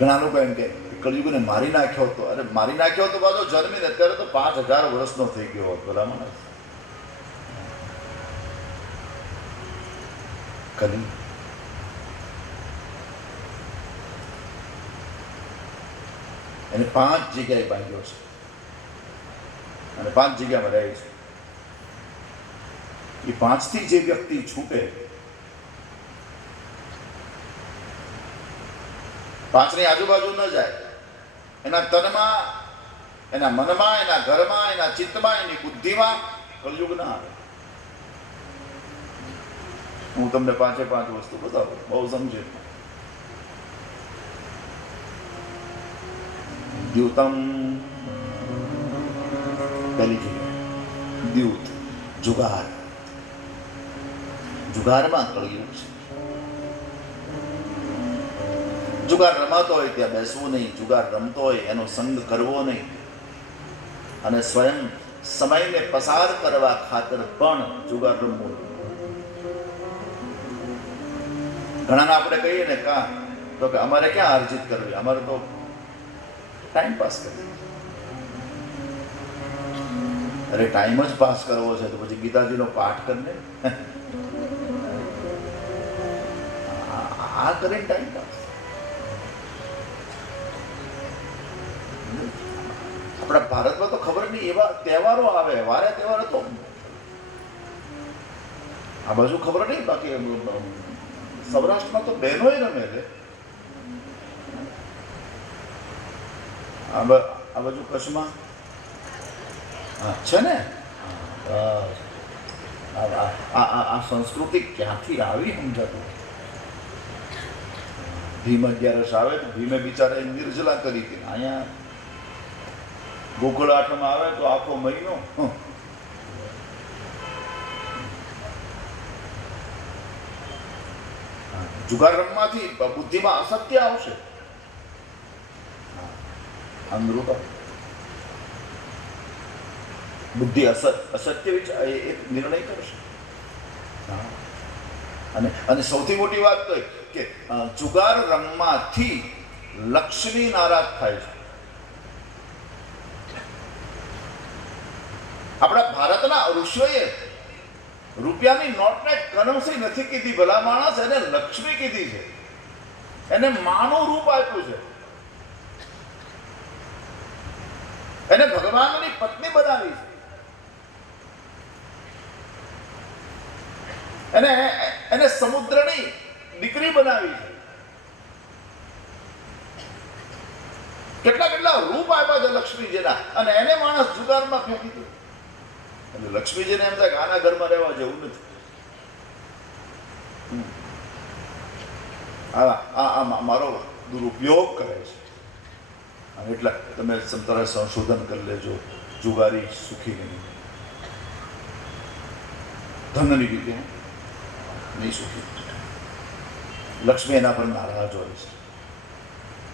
ઘણા લોકો એમ કે કળિયુગને મારી નાખ્યો હતો. અરે, મારી નાખ્યો હતો પાછો જન્મીને, અત્યારે તો પાંચ હજાર વર્ષનો થઈ ગયો હતો માણસ કલી. એને પાંચ જગ્યાએ બાંધ્યો છે. અને પાંચ જગ્યામાં રહે છે. એ પાંચથી જે વ્યક્તિ છૂટે પાંચની આજુબાજુ ન જાય. એના તનમાં, એના મનમાં, એના ઘરમાં, એના ચિત્તમાં, એની બુદ્ધિમાં કલયુગ ના આવે. હું તમને પાંચે પાંચ વસ્તુ બતાવું, બહુ સમજે. દ્યુતમ. પહેલી જગ્યા દ્યુત, જુગાર. જુગારમાં કળિયુગ છે. જુગાર રમાતો હોય ત્યાં બેસવું નહીં, જુગાર રમતો હોય, એનો સંગ કરવો નહીં. અને સ્વયં સમયને પસાર કરવા ખાતર પણ જુગાર રમવું ઘણાને આપણે કહીએ ને કા, તો કે અમારે ક્યાં અર્જિત કરવી? અમારે તો ટાઈમ પાસ કરવી. અરે ટાઈમ જ પાસ કરવો છે, તો પછી ગીતાજીનો પાઠ કરીને. આ- કરે ટાઈમ પાસ આપણા ભારતમાં તો ખબર નહીં, એવા તહેવારો આવે, વારે તહેવાર હતો. આ બાજુ ખબર નહીં, બાકી સૌરાષ્ટ્રમાં તો બહેનો રમે છે. આ બાજુ કચ્છમાં? હા, છે ને? આ સંસ્કૃતિ ક્યાંથી આવી સમજાતું? ભીમ અગિયારસ આવે, તો ભીમે બિચારે નિર્જલા કરી હતી અહીંયા ગોકુળ આવે તો આખો મહિનો. જુગાર રમવાથી બુદ્ધિમાં અસત્ય આવશે બુદ્ધિ અસત, અસત્ય વિચાર એક નિર્ણય કરશે. અને અને સૌથી મોટી વાત તો કે જુગાર રમવાથી લક્ષ્મી નારાજ થાય છે આપણા ભારતના ઋષિઓએ રૂપિયાની નોટને કરન્સી નથી કીધી, ભલા માણસ એને લક્ષ્મી કીધી છે. એને માનું રૂપ આપ્યું છે. એને ભગવાનની પત્ની બનાવી છે. એને એને સમુદ્રની દીકરી બનાવી છે. કેટલા કેટલા રૂપ આપ્યા છે લક્ષ્મીજીના અને એને માણસ જુગારમાં ફેંકી દીધું. એટલે લક્ષ્મીજીને એમ થાય કે આના ઘરમાં રહેવા જેવું નથી. આ આ મારો દુરુપયોગ કરે છે. અને એટલે તમે સંતરા સંશોધન કરી લેજો, જુગારી સુખી નહીં. ધનની રીતે નહીં સુખી. લક્ષ્મી એના પર નારાજ હોય છે.